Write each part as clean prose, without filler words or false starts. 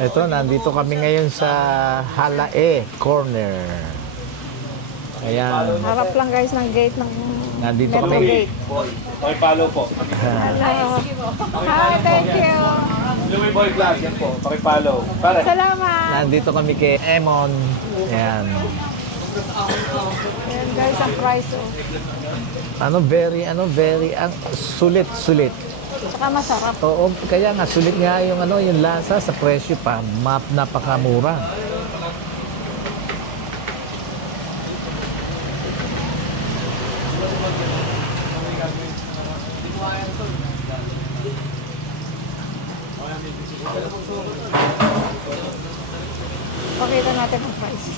Ito, nandito kami ngayon sa Halae Corner. Ayan. Harap lang guys ng gate ng Nandito Metro kami. Gate. Boy, follow po. Hello. Hi, thank you. Louie Boy Vlog, yan po. Pakipollow. Pare. Salamat. Nandito kami kay Emon. Ayan. Ayan guys, ang price oh. Very, sulit. Tsaka masarap. Oo, kaya nga, sulit nga yung yung lasa sa presyo pa. Napakamura. Pakita natin ang price.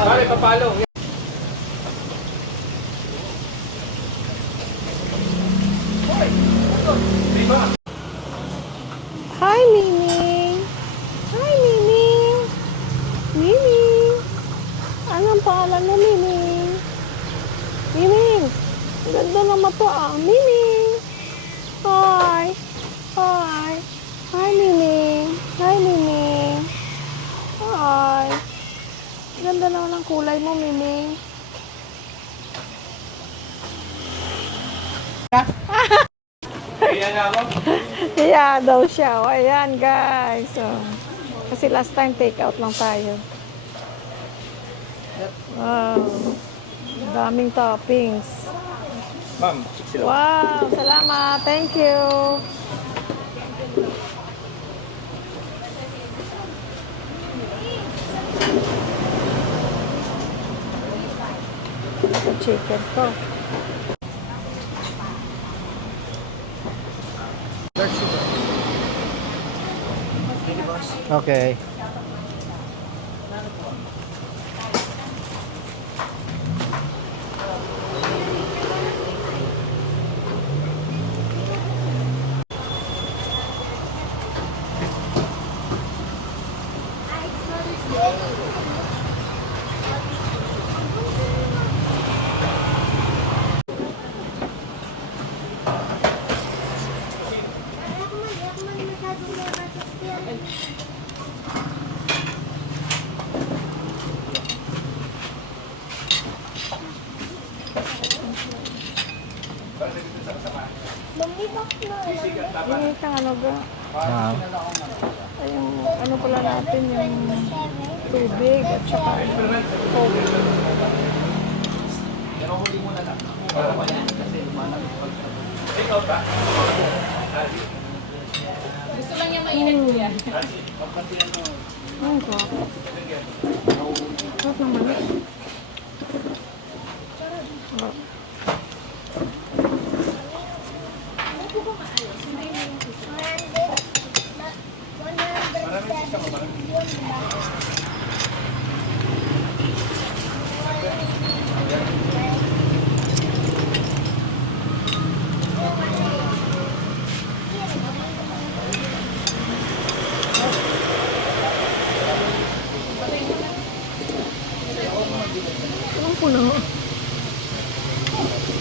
Pare, papalo. Hi, Mimi. Hi, Mimi. Mimi. Anong pangalan mo, Mimi? Mimi. Ang ganda ng mata ah. Mimi. Hi. Hi. Hi, Mimi. Hi, Mimi. Hi. Ang ganda naman ng kulay mo, Mimi. Ayan na ako. Yeah, daw siya. O, ayan, guys. So, kasi last time, take out lang tayo. Wow. Daming toppings. Ma'am, sila. Wow, salamat. Thank you. Chicken ko. Okay. Ini kang ano ga? Ah. Ay, yung ano pala natin, yung tubig at saka coke. Gusto lang niya mainit ko yan. Ang sarap. Sarap ng mali. Sarap. Ang puno.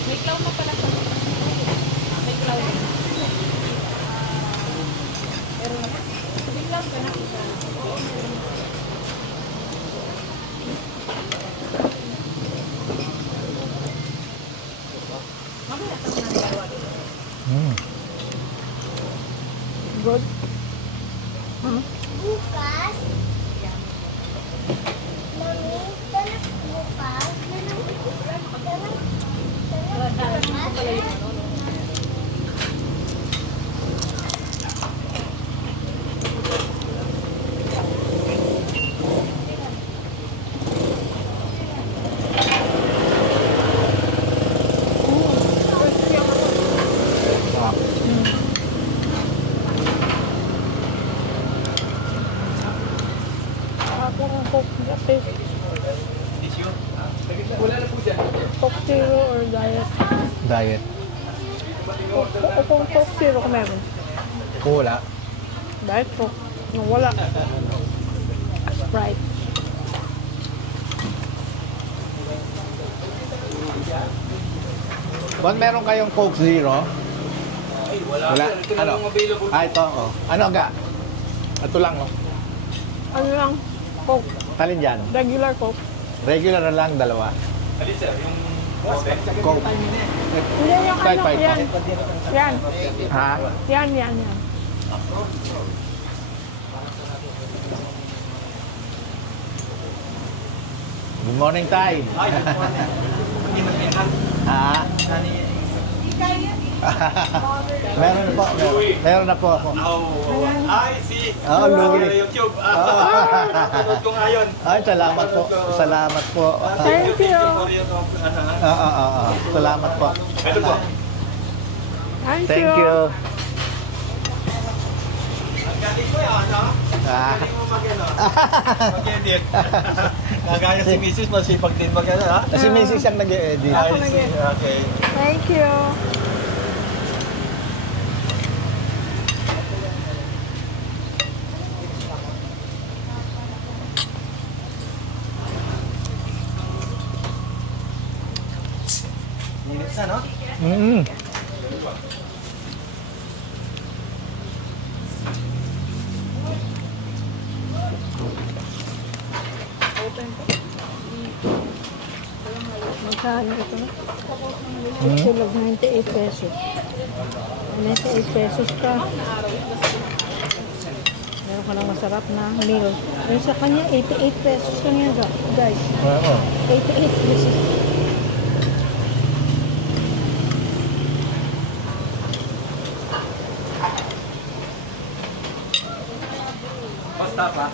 May clown pa pala sa may clown. Pero may clown ka na isa. Mamaya sa mga nagawa dito. Good. Bukas. Mami, tanak bukas. Ako ng coke. Grabe. Wala na po dyan. Coke. Zero or diet? Diet. O kung Coke Zero ka meron? Wala. Diet Coke. Nung wala. Sprite. Kung meron kayong Coke Zero? Wala. Ito na Ano? lang available. Ito. Oh. Ano ga? Ito lang. Oh. Ano lang? Coke. Talin dyan. Regular Coke. Regular na lang, dalawa. Alin sir, yung Coke. Hindi yung Five, ano. five, Yan. Yan. Ha? Yan. Good morning, Tay. Ha? Meron po. Meron na po ako. I see. Oh, Louie. YouTube. Ah. ko ngayon. Ay, salamat po. Salamat po. Thank you. Salamat po. Ito po. Thank you. Galing ko yan, no? Ah. Galing mo mag-edit. Nagaya si Mrs. Masipag din mag-ano, ha? Si Mrs. ang nag-e-edit. Ako nag-edit. Okay. Thank you. Minutes na, no? Mm. Magkano ito? Tulog 98 pesos. 98 pesos ka. Meron ka ng masarap na meal. Yung sa kanya, 88 pesos kanya, guys. Oo. 88 pesos. Basta pa.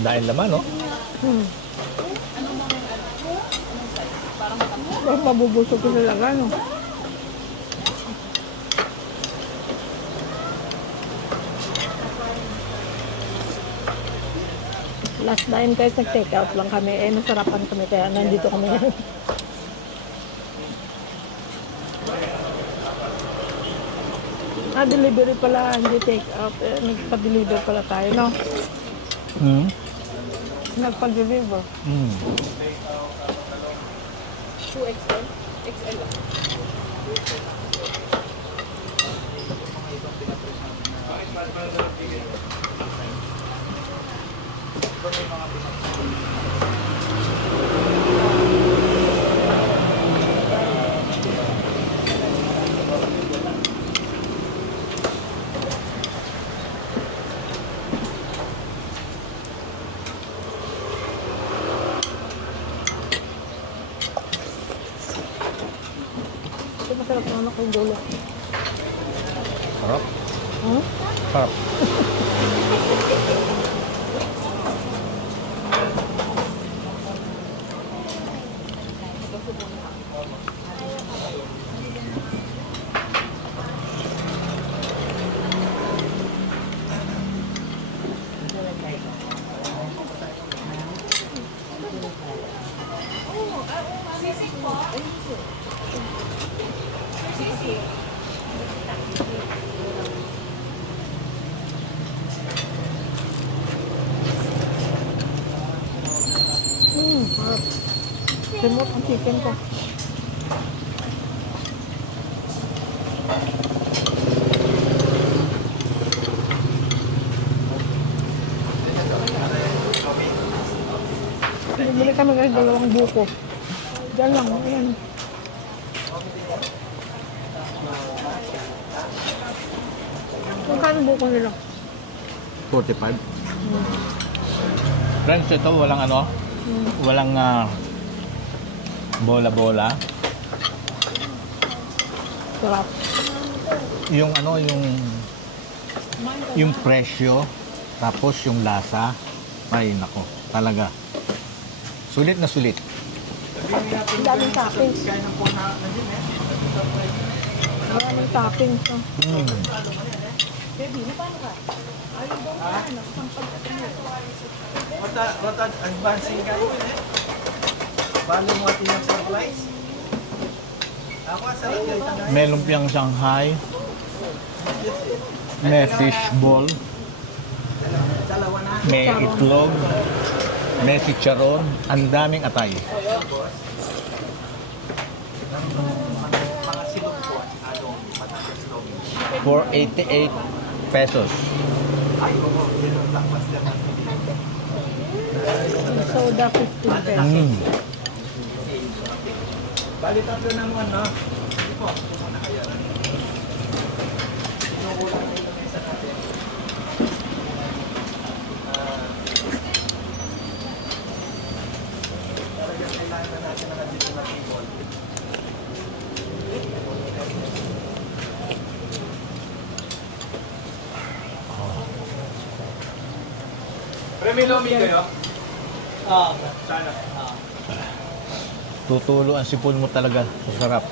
Dahil naman, no? Parang mabubusog ko talaga, no? Last time guys, nag-take out lang kami. Nasarapan kami kaya nandito kami ngayon. Delivery pala, hindi take out. Nagpa-deliver pala tayo, no? Hmm? Nagpa-deliver. Hmm. 2XL? XL lang. Ito masarap na anak yung dulo. Sarap. Hmm? Sarap. Harap. Remote ang chicken ko. Bumili kami ng dalawang buko. Diyan lang, ayan. Magkano buko nila? 45. Friends, ito walang ano, walang bola-bola. Sarap. yung ano, yung presyo, tapos yung lasa, ay nako, talaga. Sulit na sulit. Ang daming toppings. Ang daming toppings. Oh. What advancing kayo eh? Paano mo ating yung supplies? Ako, sarap yung itangay. May lumpiang Shanghai, may fish ball, Dalawa na. may itlog, may chicharon, ang daming atay. Mga silog po. Ano, matagas log. For 88 pesos. Ay, oo. Yun ang lakwas naman. Yung soda, 15 pesos. Mm. Bali tatlo naman, no? Sige po. Muna kayo. Inuulang na ito sa natin. Talagang kailangan na natin ng additional people. Premilomi kayo? Sana. Tutulo ang sipon mo talaga. Sarap.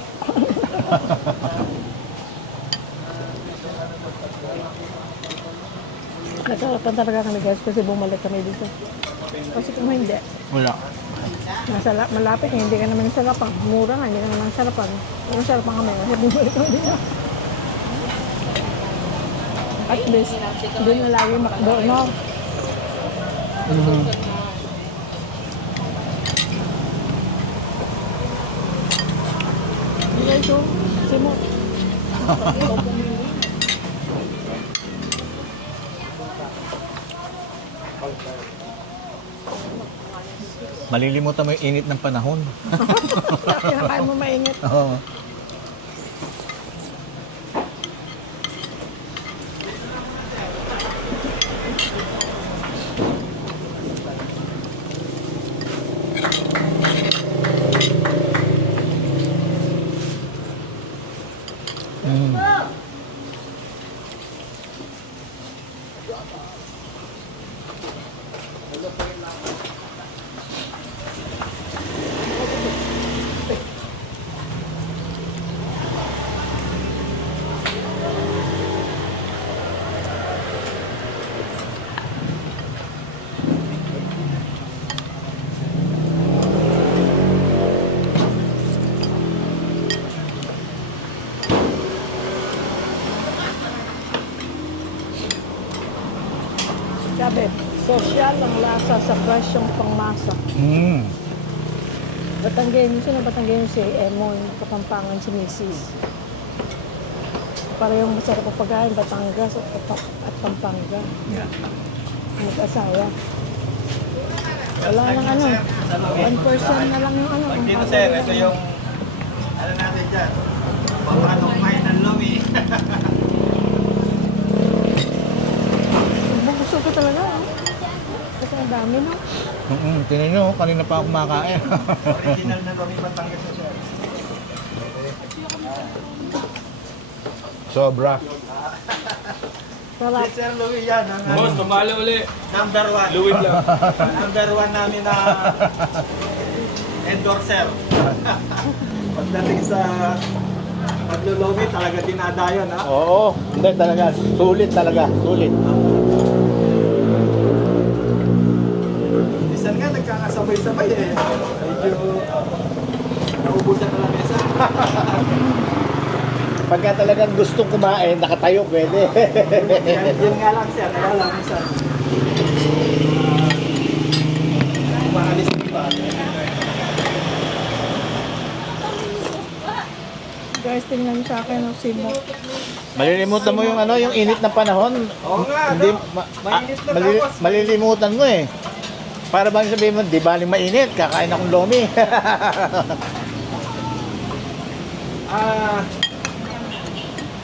Nasarapan talaga kami guys kasi bumalik kami dito. Kasi kung hindi, Wala. malapit hindi ka naman sarapan. Mura nga, hindi ka naman sarapan. Kung sarapan kami, kasi bumalik kami dito. At least, doon na lagi McDo, no? Hindi ito, simo. Malilimutan mo yung init ng panahon. Kinakain mo mainit. Oo. Mm. Sabi, social ang lasa sa presyong pangmasa. Mm. Batanggen, sino Batanggen si Emon, Kapampangan si Mrs. Parehong masarap ang pagkain, Batangas at Pampanga. Yeah. Mag-asawa. Wala nang ano, 1% na lang yung ano. Pag ang dito pagkain. sir, ito yung ano natin dyan. Paano kumain ng lomi. Gusto ko talaga. Oh. Kasi ang dami, no? Tingnan nyo, kanina pa ako kumakain. Original na lomi Batangas na sir. Sobra. Sarap. Yes sir, lomi yan. Ang, Boss, tumalo uli. number 1. Luwid lang. Number 1 namin na endorser. Pagdating sa paglululomi, talaga dinadayon ha. Oo, hindi talaga. Sulit talaga. Sulit. Minsan nga nagkakasabay-sabay eh. Medyo naubusan na lang isa. Pagka talagang gustong kumain, nakatayo pwede. Yun nga lang sir, wala minsan. Maalis pa. Guys, tingnan sa akin ang simo. Malilimutan mo yung ano, yung init ng panahon. Oo nga, Hindi, no? Mainit na tapos. malilimutan mo eh. Para bang sabihin mo, di baling mainit, kakain akong lomi.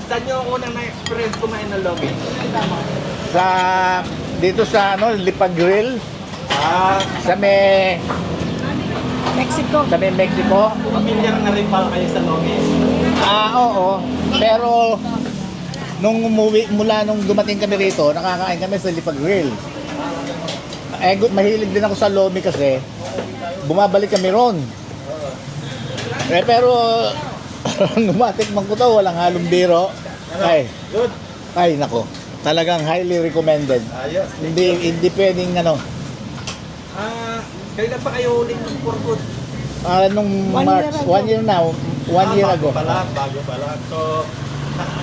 Saan nyo unang na-experience kumain ng lomi? sa dito sa ano, Lipag Grill, Ah, sa may Mexico. Mexico. familiar na rin pala kayo sa lomi. Oo. Pero nung umuwi, nung dumating kami rito, nakakain kami sa Lipa Grill. Eh, mahilig din ako sa Lomi kasi, bumabalik kami ron. Eh, pero, numatikman ko to, walang halong biro. Ay, Good. ay, nako. Talagang highly recommended. Ayos. Hindi pwedeng ano, Kailan pa kayo huling for good? nung 1 March, year ago. 1 year now, 1 year ago. Bago pa lang. So,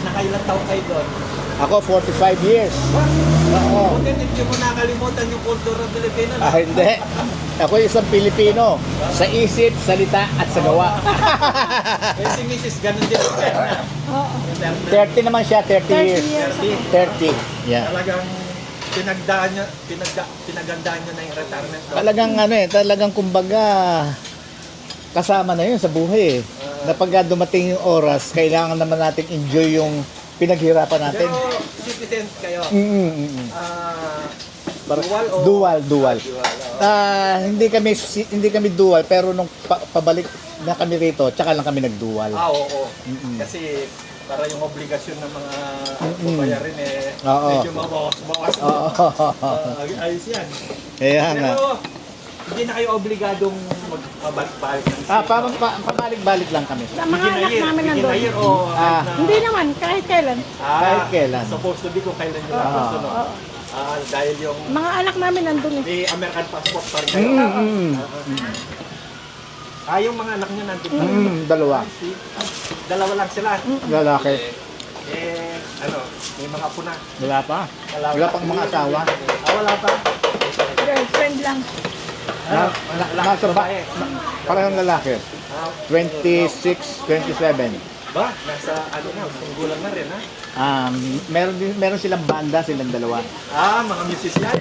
nakailan taon kayo doon? Ako, 45 years. Oo. Buti hindi mo nakalimutan yung kultura ng Pilipino. Ah, hindi. Ako isang Pilipino sa isip, salita at sa gawa. Eh, si Mrs. ganun din. Oo. 30 naman siya, 30 30 years. years. 30. Yeah. Talagang pinagandaan nyo na yung retirement. No? Talagang ano eh, talagang kumbaga kasama na yun sa buhay eh. Na pagka dumating yung oras, kailangan naman natin enjoy yung pinaghirapan natin. Pero citizen kayo. Ah, Parang dual o? Dual. Dual. Hindi kami dual, pero nung pabalik na kami rito, tsaka lang kami nagdual. Oo. Kasi para yung obligasyon ng mga bayarin eh, Oo. medyo mabawas. Oo. Ayos yan. Kaya nga. Pero hindi na kayo obligadong magpabalik-balik ng Pabalik-balik lang kami. Sa mga anak namin nandun. year o Ah. Hindi naman, kahit kailan. Kahit kailan. Supposed to be kung kailan nyo lang gusto, no? Oo. Dahil yung Mga anak namin nandun eh. may American passport pa rin kayo. Yung mga anak nyo nandun pa rin. Dalawa. Dalawa lang sila. Lalaki. May mga apo na. Wala pa. Wala pang mga asawa. Wala pa. Girlfriend lang. Nasa ba? Parang lalaki. 26, 27. Ba? Nasa kung gulang na rin, ha? Meron silang banda, silang dalawa. Mga musician.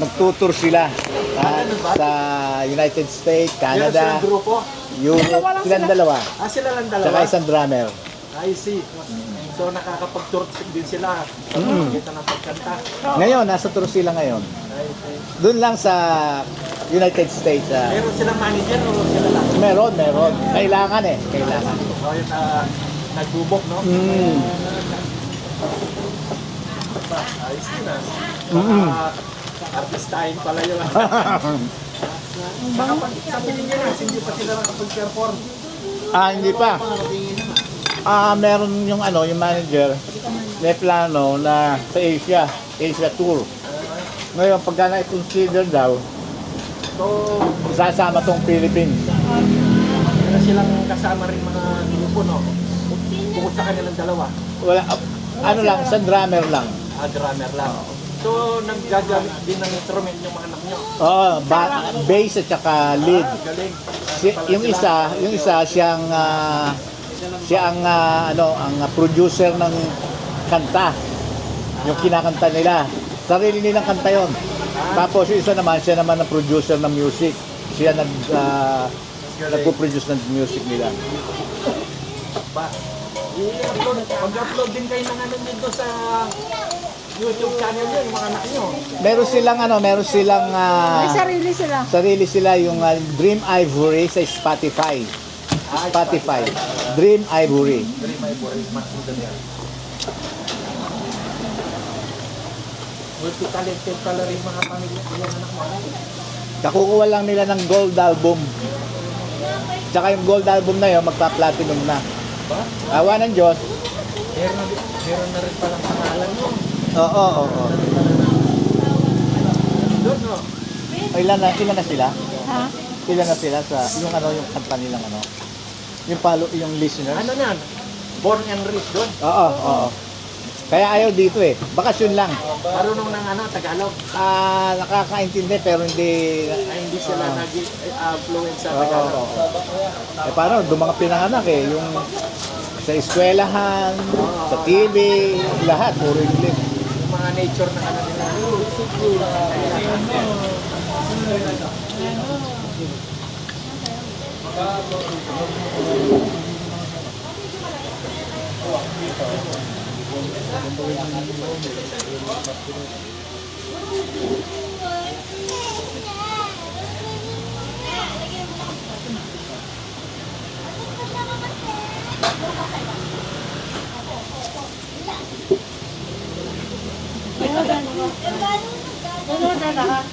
Magtutour sila sa United States, Meron Canada, silang grupo. Europe. Silang dalawa. Sila lang dalawa. Tsaka isang drummer. I see. So nakakapag-tour din sila. Kita ng pagkanta. Ngayon, nasa tour sila ngayon. I see. Doon lang sa United States. Meron silang manager o sila lang? Meron. Kailangan eh. Kailangan. Yung nagbubok, no? Ayos din, ha? Artistahin pala yun. Sa Pilipinas, hindi pa sila nakapag-perform. Hindi pa. Meron yung yung manager, may plano na sa Asia tour. Ngayon, pagka na-consider daw, So, isasama tong Philippines. meron silang kasama rin mga grupo, no? Bukod sa kanilang dalawa. Wala, lang, sa drummer lang. Drummer lang. So, naggagamit din ng instrument yung mga anak nyo. Oo, bass at saka lead. Galing. Yung isa siyang ang producer ng kanta. Yung kinakanta nila. Sarili nilang kanta yon. Tapos yung isa naman, siya naman ang producer ng music. Siya nagpo-produce ng music nila. Mag-upload din kayo ng dito sa YouTube channel nyo, yung mga anak nyo. Meron silang May sarili sila. yung Dream Ivory sa Spotify. Dream Ivory. Multi-talented pala rin mga pamilya yung anak mo. Kakukuha lang nila ng gold album. Tsaka yung gold album na yun, magpa-platinum na. Awa ng Diyos. Meron na rin palang pangalan mo. Oo. Doon, no? Ilan na sila? Ha? Ilan na sila sa yung yung kanta nilang yung listeners? Ano na? Born and raised doon. Oo. Kaya ayaw dito eh. Bakasyon lang. Marunong ng Tagalog. Nakakaintindi pero hindi Hindi sila nag-fluent sa Oo. Tagalog. Paano? Doon mga pinanganak eh. Yung sa eskwelahan, sa TV, lahat. Puro English. Yung mga nature na nila. na ha.